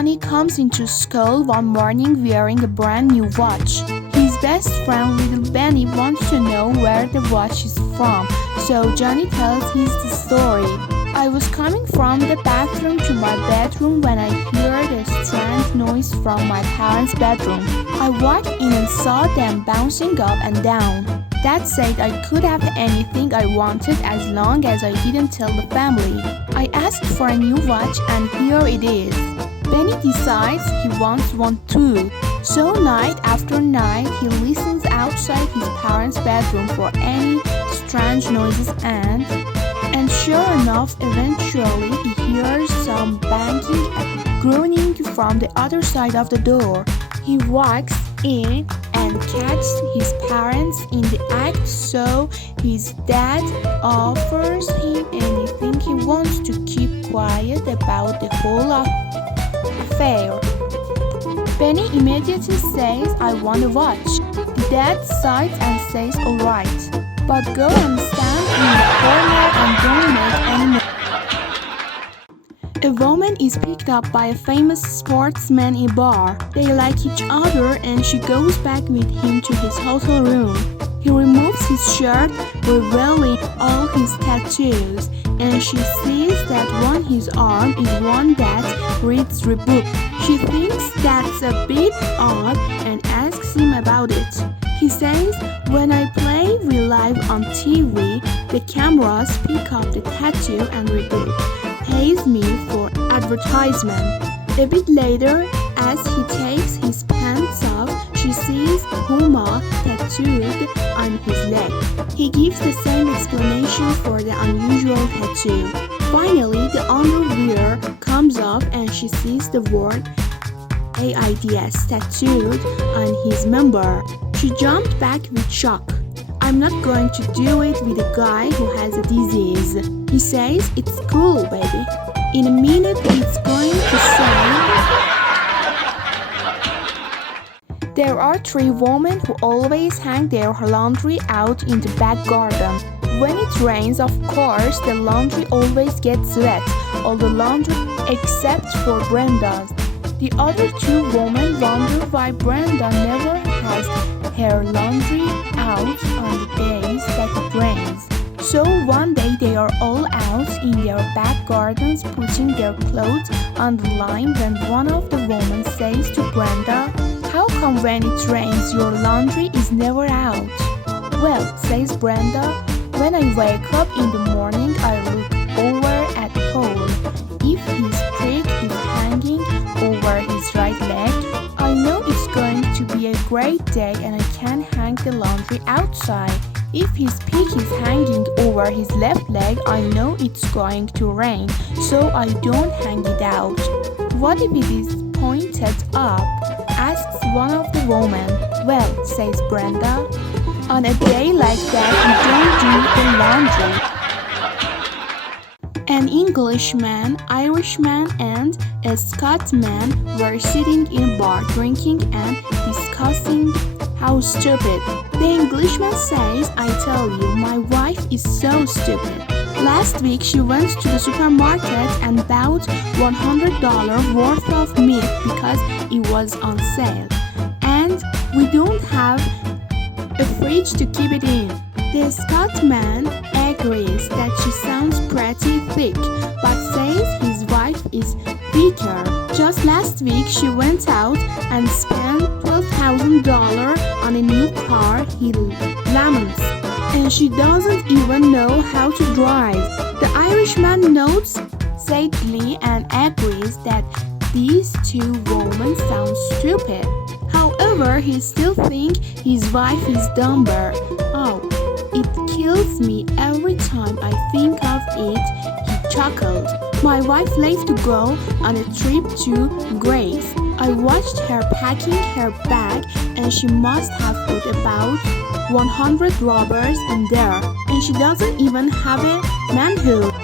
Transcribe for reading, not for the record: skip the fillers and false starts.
Johnny comes into school one morning wearing a brand new watch. His best friend little Benny wants to know where the watch is from, so Johnny tells his the story. I was coming from the bathroom to my bedroom when I heard a strange noise from my parents' bedroom. I walked in and saw them bouncing up and down. Dad said I could have anything I wanted as long as I didn't tell the family. I asked for a new watch and here it is. Benny decides he wants one too. So night after night he listens outside his parents' bedroom for any strange noises and sure enough eventually he hears some banging and groaning from the other side of the door. He walks in and catches his parents in the act, so his dad offers him anything he wants to keep quiet about the whole affair. Benny immediately says, I want a watch. The dad sighs and says, alright, but go and stand in the corner and don't make any noise. A woman is picked up by a famous sportsman in a bar. They like each other and she goes back with him to his hotel room. He removes his shirt, revealing all his tattoos, and she sees that on his arm is one that reads the book. She thinks that's a bit odd and asks him about it. He says, when I play real live on TV, the cameras pick up the tattoo and the book pays me for advertisement. A bit later, as he takes his pants off, she sees Puma tattooed on his leg. He gives the same explanation for the unusual tattoo. Finally, the underwear comes off and she sees the word AIDS tattooed on his member. She jumped back with shock. I'm not going to do it with a guy who has a disease. He says, it's cool, baby. In a minute, it's going to say... There are 3 women who always hang their laundry out in the back garden. When it rains, of course, the laundry always gets wet. All the laundry except for Brenda's. The other 2 women wonder why Brenda never has her laundry out on the days that it rains. So one day they are all out in their back gardens putting their clothes on the line when one of the women says to Brenda, how come when it rains your laundry is never out? Well, says Brenda, when I wake up in the morning I look over at the pole. If his streak is hanging over his right leg, I know it's going to be a great day and I can hang the laundry outside. If his peak is hanging over his left leg, I know it's going to rain, so I don't hang it out. What if it is pointed up? Asks one of the women. Well, says Brenda, on a day like that you don't do the laundry. An Englishman, Irishman, and a Scotsman were sitting in a bar drinking and discussing how stupid. The Englishman says, I tell you, my wife is so stupid. Last week she went to the supermarket and bought $100 worth of milk because it was on sale. And we don't have a fridge to keep it in. The Scotsman agrees that she sounds pretty thick, but says his wife is thicker. Just last week she went out and spent $12,000 on a new car he laments, and she doesn't even know how to drive. The Irishman notes sadly and agrees that these 2 women sound stupid. However, he still thinks his wife is dumber. Oh, it kills me every time I think of it, he chuckled. My wife left to go on a trip to Greece. I watched her packing her bag and she must have put about 100 rubbers in there. And she doesn't even have a manhood.